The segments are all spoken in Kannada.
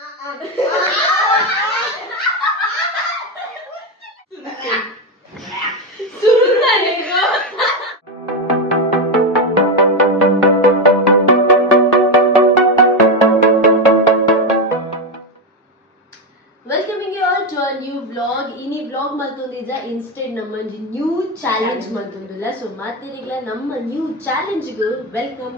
Welcoming you all to a new vlog. Ini vlog matondija instead ನಮ್ಮ new challenge matondula. So ಮಾತಿರಿಗ್ಲ ನಮ್ಮ new challenge gu welcome.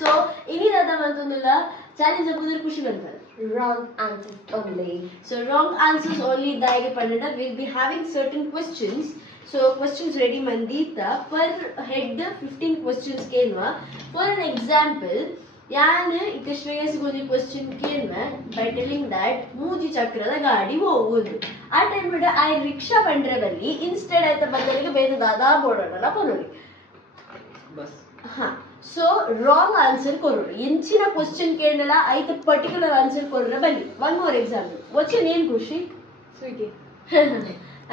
So ini dada matondula challenge abudur ಖುಷಿ ಬಂತಲ್ಲ. Wrong answers only. So wrong answers only daige pandada. We'll be having certain questions. So questions ready mandita per head 15 questions kenva. For an example, ಯಾನು ಈಗ ಶ್ರೇಯಸ್ಗೊಂದು ಕ್ವಶನ್ ಕೇಳ್ಮೆ ಬೈ ಟೆಲಿಂಗ್ ದಟ್ ಮೂಜಿ ಚಕ್ರದ ಗಾಡಿ ಹೋಗುದು ಆ ಟೈಮ್ ಬಿಡ ಆ ರಿಕ್ಷಾ ಬಂದ್ರೆ ಬಲ್ಲಿ ಇನ್ಸ್ಟೆಡ್ ಆಯ್ತ ಬದಲಿಗೆ ಬೇರೆ ದಾದಾ ಬೋಡೋಣ ಕೊರೋಡಿ ಬಸ್ ಹಾ ಸೊ ರಾಂಗ್ ಆನ್ಸರ್ ಕೊರೋಡಿ ಎಂಚಿನ ಕ್ವಶನ್ ಕೇಳಲ್ಲ ಆಯ್ತ ಪರ್ಟಿಕ್ಯುಲರ್ ಆನ್ಸರ್ ಕೊರ್ರೆ ಬಲ್ಲಿ one more example what's your name Khushi Sweetie.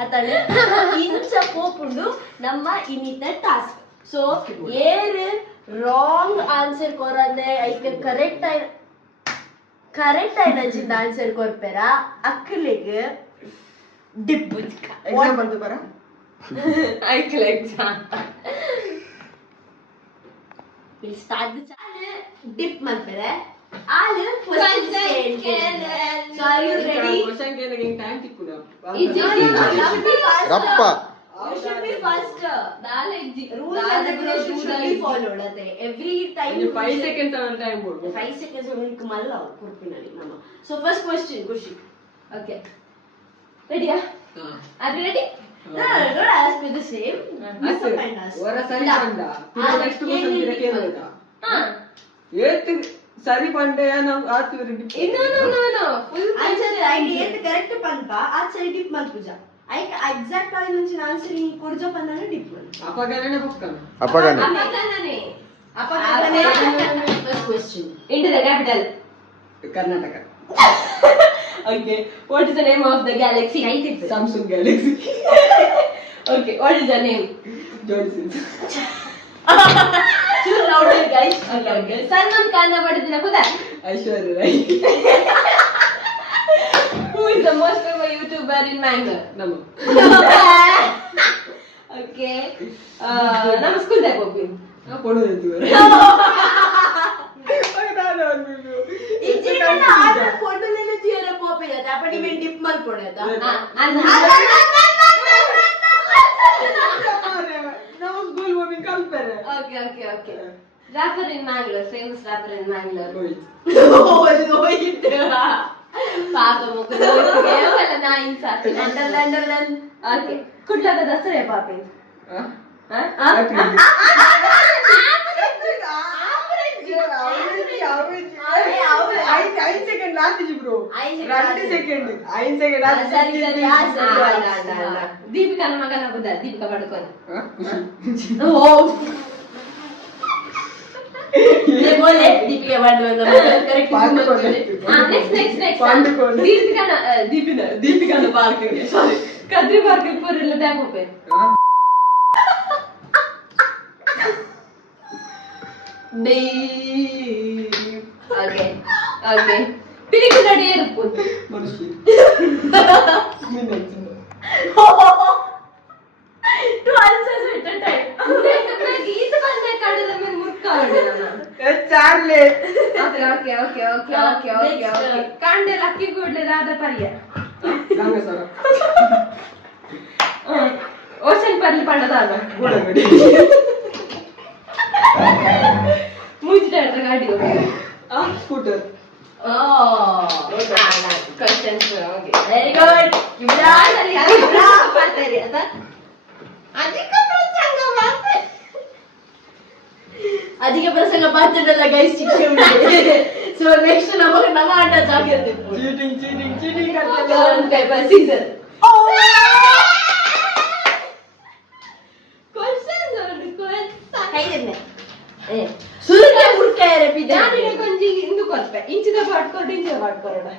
ಅತಳೆ ಇಂಚ ಪೋಪುಂಡು ನಮ್ಮ ಇನ್ನಿತ ಟಾಸ್ಕ್ ಸೊ ಏರ್ ರಾಂಗ್ ಆನ್ಸರ್ ಕೊರಂದೆ ಐಕೆ ಕರೆಕ್ಟ್ ಆಯ್ನಂಚಿಂದ ಆನ್ಸರ್ ಕೊರ್ಪೆರ ಅಕ್ಕಲಿಗೆ ಡಿಪ್ ಎಕ್ಸಾಮ್ ಬಂತು ಬರ Eichel exam. Will start the challenge ಡಿಪ್ ಮಾಡ್ತಾರೆ ಆಲ್ ಕ್ವೆಶ್ಚನ್ಸ್ ಕೇಳ್ತಾರೆ so are you ready question ಕೇಳಕ್ಕೆ ಟೈಮ್ ತಿಕ್ಕುದ ರಪ್ಪ You should be faster. Dale easy. Rules and regulations should be followed. Every time. 5 seconds on time board. 5 seconds only malla kurpinali nama. So first question, Kushi. Okay. Ready? Are you ready? No, don't ask me the same. Mr. Pandas. ವರ ಸರಿ ಬಂದ ನೆಕ್ಸ್ಟ್ ಕ್ವೆಶ್ಚನ್ ಕೇಳಬೇಕ ಏತ್ ಸರಿ ಬಂದೆ ನಾವು ಆತು No. Full Answer right ಏತ್ ಕರೆಕ್ಟ್ ಪಂಪ ಆ ಸರಿ ಡಿಪ್ ಮಲ್ ಪೂಜಾ ಐಕ ಎಕ್ಸಾಕ್ಟ್ ಆಗಿ ನಂಚಿನ ಆನ್ಸರ್ ಈ ಕೊಡ್ಜೋ ಪಂದಾನೆ ಡಿಪ್ ಮಲ್ ಅಪಗಣನೆ ಬುಕ್ಕನ ಅಪಗಣನೆ Apagane. First question. Into the capital. Karnataka Okay. What is the name of the galaxy? Samsung Galaxy Okay. What is the name? Johnson Too louder, guys. Okay. Salman Khan padidina kuda. Aishwarya Rai Who is the most famous YouTuber in Mangalore? ನಮ್ಮ Okay. ನಮ್ಮ ಸ್ಕೂಲ್ ದಾಗ ಹೋಗ್ತೀನಿ. ಕೊಡೋದು ಇಂಜಿನಿಯರ್ ಆದ್ರೆ ಕೊಡಲೆಲ್ಲ ತೀರ ಪೋಪಿದ ಅಪಡಿ ಮೇ ಡಿಪ್ ಮಲ್ ಕೊಡದ ನಾವು ಸ್ಕೂಲ್ ಹೋಗಿ ಕಲ್ತಾರೆ Okay. Rapper in Mangalore, famous rapper in Mangalore. ಹೋಯ್ತು ಪಾಪ ಮುಖದ ಕೇವಲ ನಾ ಇನ್ಸಾತಿ. Underline Okay. ಕುಡ್ಲದ ದಸರೆ ಪಾಪಿ. ಐದು ಸೆಕೆಂಡ್ ಆತಿಜಿ ಬ್ರೋ 2 ಸೆಕೆಂಡ್ 5 ಸೆಕೆಂಡ್ ಸರಿ ದೀಪಿಕನ ಮಗನ ಬುದ್ಧ ದೀಪಿಕಾ ಪಡ್ಕೊಂಡು बोले दीपिका पादुकोण करेक्ट नेक्स्ट दीपिकನ ಪಾರ್ಕ್ಗೆ ಸಾರಿ ಕದ್ರಿ ಪಾರ್ಕ್ಗೆ ಪೂರೆಲ್ಲ ಟ್ಯಾಪ್ ಹೋಗ್ಬೇಕು ಓಕೆ ಪಿರಿಕು ನಡಿ ಇರುಪ್ಪು ಮನುಷ್ಯ two answers at a time ಗೀತ ಬಂದ ಕಡಲ ಮೇಲೆ ಮುರ್ಕಾಂಡೆ ಚಾರ್ಲೆ ಓಕೆ ಕಾಂಡೆ ಲಕ್ಕಿ ಕೂಡ್ಲೆ ರಾಧ ಪರಿಯ ಗಂಗಸರ ಓಷನ್ ಪರ್ಲಿ ಪಡದಾಗ ಗೂಡಗಡಿ ಮುಚ್ಚಿಟ ಗಾಡಿ scooter questions okay very good अधिक प्रसंग ಮಾತಾಡಲ್ಲ ಗೈಸ್ ಶಿಕ್ಷೆ ಉಂಟು ಸೋ ನೆಕ್ಸ್ಟ್ ನಮ್ಮ ಆಟ ಜಾಗ್ರತೆ cheating one paper scissor questions ಕೈದೆನ್ನೆ ಸುರುಕೆ ಮುರ್ಕಾಯ ರೆಪಿದ ನಾನು ಕೊಂಚ ಇಂದು ಕೊರ್ಪೆ ಇಂಚಿದ ಪಾಟ್ಕೊಂಡು ಇಂಚಿದ ಪಾಟ್ಕೊರೋಣ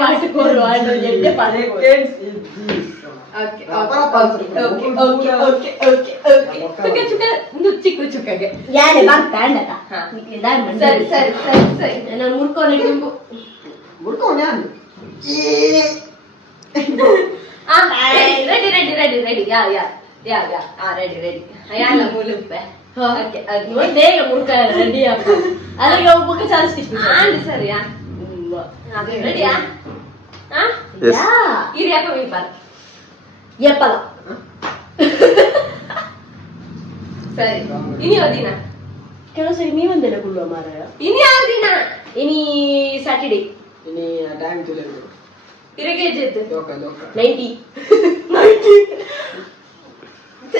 ಪಾಠ ಕೋರು ಎಡ್ಡೆ ಪಾಠ Seconds is this. Okay Apa-apa okay okay okay okay okay ಚುಕ್ಕ ಒಂದು ಚಿಕ್ಕ ಚುಕ್ಕಗೆ ಯಾರೇ ಬರ್ತಾ ಅಣ್ಣಕ ಸರಿ ಸರಿ ಸರಿ ಸರಿ ನಾನು ಮುರ್ಕೊಂಡು ನಿಂಬು Burkone anu. Ready ready ready ready ಯಾ ಯಾ ಯಾ ಯಾ ರೆಡಿ ರೆಡಿ ಯಾಲ ಮುಲುಪ್ಪೆ ಓಕೆ ಓಕೆ ಬೇಗ ಮುರ್ಕೊಂಡು ರೆಡಿ ಆಗ ಅದಕ್ಕೆ ಒಬ್ಬಕ್ಕೆ ಚಾನ್ಸ್ ಸಿಕ್ಕಿದೆ ಸರಿಯಾ ರೆಡಿಯಾ Yes. ಇರಿಯಾಕ ಮೀ ಬಾರ್ ಎಪ್ಪಲ ಸರಿ ಇನಿ ಓದಿನ ಕೆಲವು ಸರಿ ನೀವೊಂದೆಲ್ಲ ಕೊಡುವ ಮಾರಾಯ ಇನಿ ಯಾವ ದಿನ ಇನಿ Saturday Ini time tu lagi. ಇರಗೆ ಜೆತ್ Doka. 90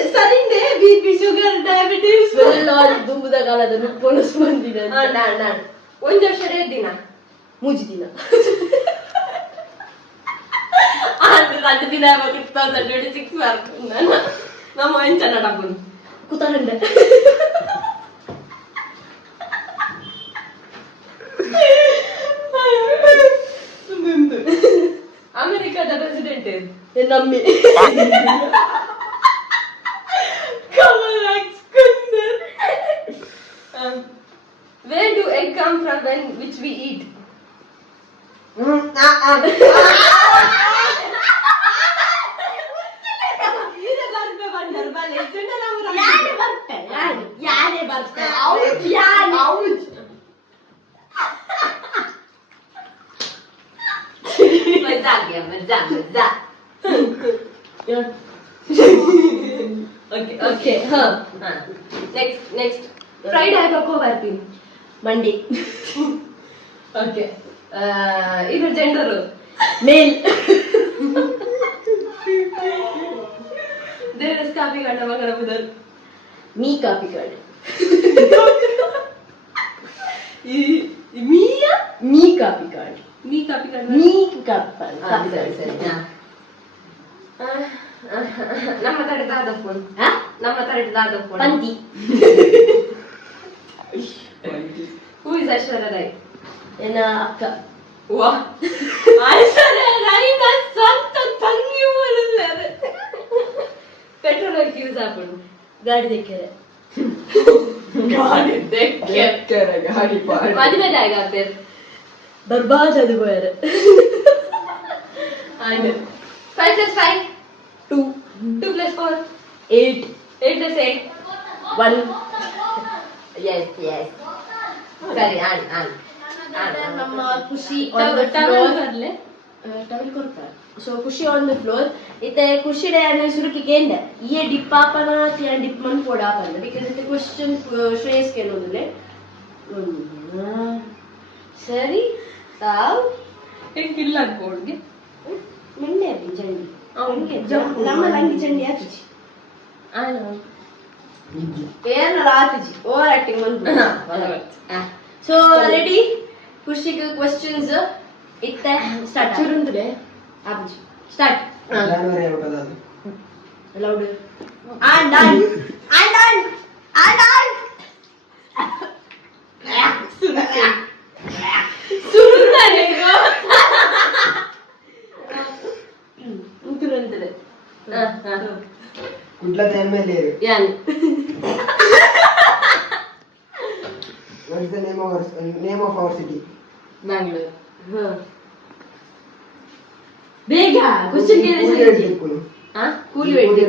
ಸರಿನೆ ಬಿಪಿ ಶುಗರ್ ಡಯಾಬಿಟಿಸ್ ದುಂಬುದ ಕಾಲದ ನುಪ್ಪೊನಸು ಬಂದಿನ ನಾನು ಒಂದು ವರ್ಷ ದಿನ ಮೂಜಿ ದಿನ ಅದು ದಿನ 2026 ನಾನು ನಮ್ಮ ಎಂಚನ ಡಬ್ಬನು ಕುತಹಂಡ ಅಮೆರಿಕಾದ ಪ್ರೆಸಿಡೆಂಟ್ ನಮ್ಮಿ Where do egg come from when which we eat? ಯಾರೇ ಬರ್ತಾರೆ ಅವ್ರು ಯಾರು ಮಜಾ ಓಕೆ ಓಕೆ ಹ ನೆಕ್ಸ್ಟ್ ಫ್ರೈಡೆ ಹಾಕೋ ಬರ್ತೀನಿ ಮಂಡಿ ಓಕೆ ಇದು ಜೆಂಡರು ಮೇಲ್ ದೇವರ ಕಾಪಿ ಗಂಡ ಮಗನ ಬುಧರು ಮೀ ಕಾಪಿ ಕಾರ್ಡ್ ಮೀಯ ಮೀ ಕಾಪಿ ಕಾರ್ಡ್ ಮೀ ಕಾಪಿ ಗಂಡ ಮೀ ಕಾಪಿ ಸರಿ ಸರಿ ನಮ್ಮ ತಡೆದಾದ ಫೋನ್ ನಮ್ಮ ತಡೆದಾದ ಫೋನ್ ಪಂತಿ ಹೂ ಇಸ್ ಐಶ್ವರ್ಯ ರೈ ಎನ್ನ ಅಕ್ಕ ವಾ ಐಶ್ವರ್ಯ ರೈನ ಸ್ವಂತ ತಂಗಿ ಹೋಲಿಸ್ತಾರೆ ಪೆಟ್ರೋಲ್ ಹಾಕಿ ಯೂಸ್ ಹಾಕೊಂಡು ಗಾಡಿ ತೆಕ್ಕರೆ ಗಾಡಿ ತೆಕ್ಕೆ Kera gadi paadi. ಮದುವೆ ಜಾಗ ಆಗ್ತದೆ ಬರ್ಬಾದ್ ಅದು GoAir and 5 plus 5 2 2 plus 4 8 8 plus 8 1 yes yes ಸರಿ ಆಡಿ ಆಡಿ ನಮ್ಮ ಖುಷಿ ಟವಲ್ ಬರ್ಲೆ ಟವಲ್ ಕೊಡ್ತಾರೆ ಸೊ ಖುಷಿ ಆನ್ ದ ಫ್ಲೋರ್ ಇತ್ತೆ ಖುಷಿ ಡೇ ಅನ್ನ ಸುರುಕಿ ಕೇಂದ ಈ ಡಿಪ್ ಆಪನ ತ್ಯಾ ಡಿಪ್ ಮನ್ ಕೊಡ ಆಪನ ಬಿಕಾಸ್ ಇತ್ತೆ ಕ್ವೆಶ್ಚನ್ ಶ್ರೇಯಸ್ ಕೇಳೋದಿಲ್ಲ ಸರಿ ತಾವ್ ಹೆಂಗಿಲ್ಲ ಅನ್ಕೊಂಡ್ಗೆ ಮಿಂಡೆ ಅಪ್ಪಿ ಚಂಡಿ ಅವ್ನಿಗೆ ನಮ್ಮ ಲಂಗಿ ಚಂಡಿ ಆತಿಜಿ Niji. ಏನ ಆತಿಜಿ ಓವರ್ ಆಕ್ಟಿಂಗ್ ಮನ್ ಸೊ ರೆಡಿ ಖುಷಿಗೆ ಕ್ವೆಶ್ಚನ್ಸ್ ಇತ್ತೆ ಸ್ಟಾರ್ಟ್ ಚುರುಂದ್ರೆ ಆತಿಜಿ start January avukada. Loud and done ಸುರುಂದಾನೆ ಮುಕುರಂದ್ರೆ Kudlata MLA. ಯಾನ್ What is the name of our city? Bangalore ಬೇಗ ಕ್ವೆಶ್ಚನ್ ಕೇಳಿಸಿ ಕೂಲಿ ವೇಟ್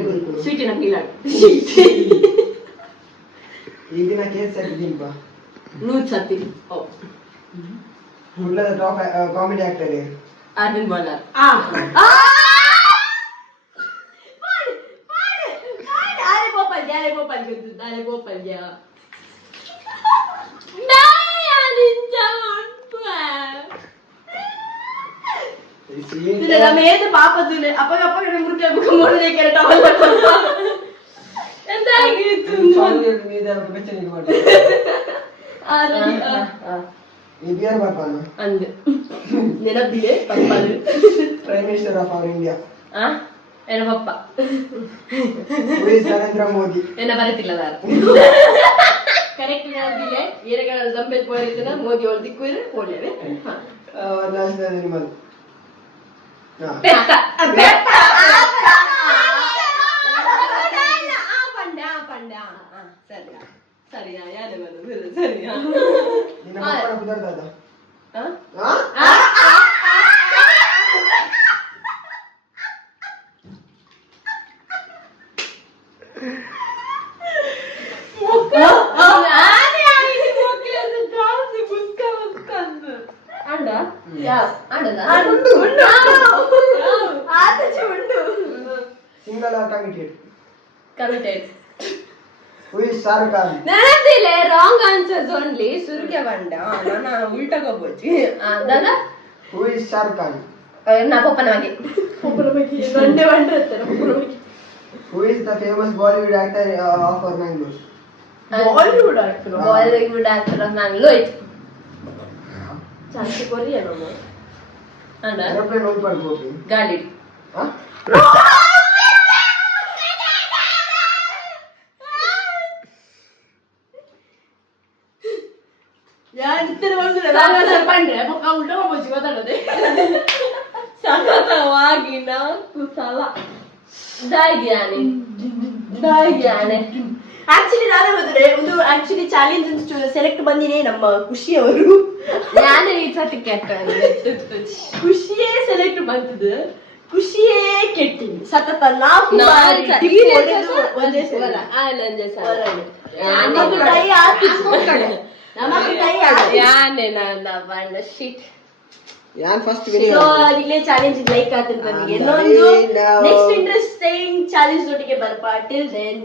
ಸ್ವೀಟಿನ ಪೀಲಾಡ್ ಈ ದಿನ ಕೇಸ್ ಸರಿದಿಲ್ಪ. ನೂತ್ ಸತ್ತಿ Kudlata top comedy actor. Arvind Bolar ಆರೆ ಗೋಪಾಲ್ ಗೆದ್ದು ಆರೆ ಗೋಪಾಲ್ ನಮ್ಮ ಏದು ಪಾಪ ತುಲೆ ಅಪ್ಪಗಪ್ಪ ಮುರುಕೆ ಮುಖ ಮಾಡೋದೇ ಕೆರಟ ಎಂತಾಗಿತ್ತು Ibiar Bapana, ಅಂದು ನೆನಪಿಗೆ ಪಪ್ಪದು Prime Minister of our India. ಎನ್ನ ಪಪ್ಪ Who is Narendra Modi? ಎನ್ನ ಬರೀತಿಲ್ಲ ದಾರ ಕರೆಕ್ಟ್ ನೆನಪಿಗೆ ಏರೆಗಳ ದಂಬೆಲ್ ಪೋರಿತನ ಮೋದಿ ಅವ್ರ ದಿಕ್ಕು ಒಳ್ಳೆಯವೆ national animal. ಪೆತ್ತ. ಸರಿಯಾ ಯಾರು ಬರೋದು ಸರಿಯಾ ನಿನ್ನ ಮಕ್ಕಳ ಕುದರ್ದಾದ single or committed who is Shahrukh Khan ನೆನಪಿಲ್ಲ ರಾಂಗ್ ಆನ್ಸರ್ಸ್ ಓನ್ಲಿ ಸುರ್ಗೆ ಬಂಡ ನಾನು ಉಲ್ಟಗೋಗ್ಬೋಚಿ ದಾದಾ ಹೂ ಇಸ್ ಶಾರುಖ್ ಖಾನ್ ನಾ ಪಪ್ಪನ ಬಗ್ಗೆ ಒಂದೇ ಬಂಡ ಇರ್ತಾರೆ who is the famous Bollywood actor of Mangalore Bollywood ಆಗ್ತಾರೆ Bollywood actor of Mangalore chance ಕೊರಿಯನಮ್ಮ ಅಂಡ ಏರೋಪ್ಲೇನ್ ಓಪನ್ ಹೋಗಿ ಗಾಡಿ ಯಾರು ಇತ್ತರ ಬಂದ್ರೆ ಬಂದ್ರೆ ಪಕ್ಕ ಉಲ್ಟ ಹೋಗ್ಬೋದು ಮಾತಾಡೋದೆ ಸತತವಾಗಿ ನಾಲ್ಕು ಸಲ ದಾಯಿಗ್ಯಾನೆ ಆಕ್ಚುಲಿ ನಾನೇ ಹೋದ್ರೆ ಒಂದು ಆಕ್ಚುಲಿ ಚಾಲೆಂಜ್ ಸೆಲೆಕ್ಟ್ ಬಂದಿನೇ ನಮ್ಮ ಖುಷಿಯವರು ನಾನು ಈ ಸತಿ ಕೆಟ್ಟ ಖುಷಿಯೇ ಸೆಲೆಕ್ಟ್ ಬಂತದ್ದು ಖುಷಿಯೇ ಕೆಟ್ಟಿದ್ದು ಸತತ ನಾಲ್ಕು ಬಾರಿ ನಾಲ್ಕು ಟಿವಿ ಹೊಡೆದು ಒಂದೇ ಸಲ ನಮಗೂ ಟೈ ಆಗ್ತಿತ್ತು ನಮಗೂ ಟೈ ಆಗ್ತಿತ್ತು ಯಾನೆ ನನ್ನ ಬಂಡ ಶಿಟ್ ಯಾನ್ ಫಸ್ಟ್ ಸೊ ಈಗಲೇ ಚಾಲೆಂಜ್ ಲೈಕ್ ಆಗ್ತದೆ ನನಗೆ ಇನ್ನೊಂದು ನೆಕ್ಸ್ಟ್ ಇಂಟ್ರೆಸ್ಟಿಂಗ್ ಚಾಲೆಂಜ್ ಒಟ್ಟಿಗೆ ಬರ್ಪಾ ಟಿಲ್ ದೆನ್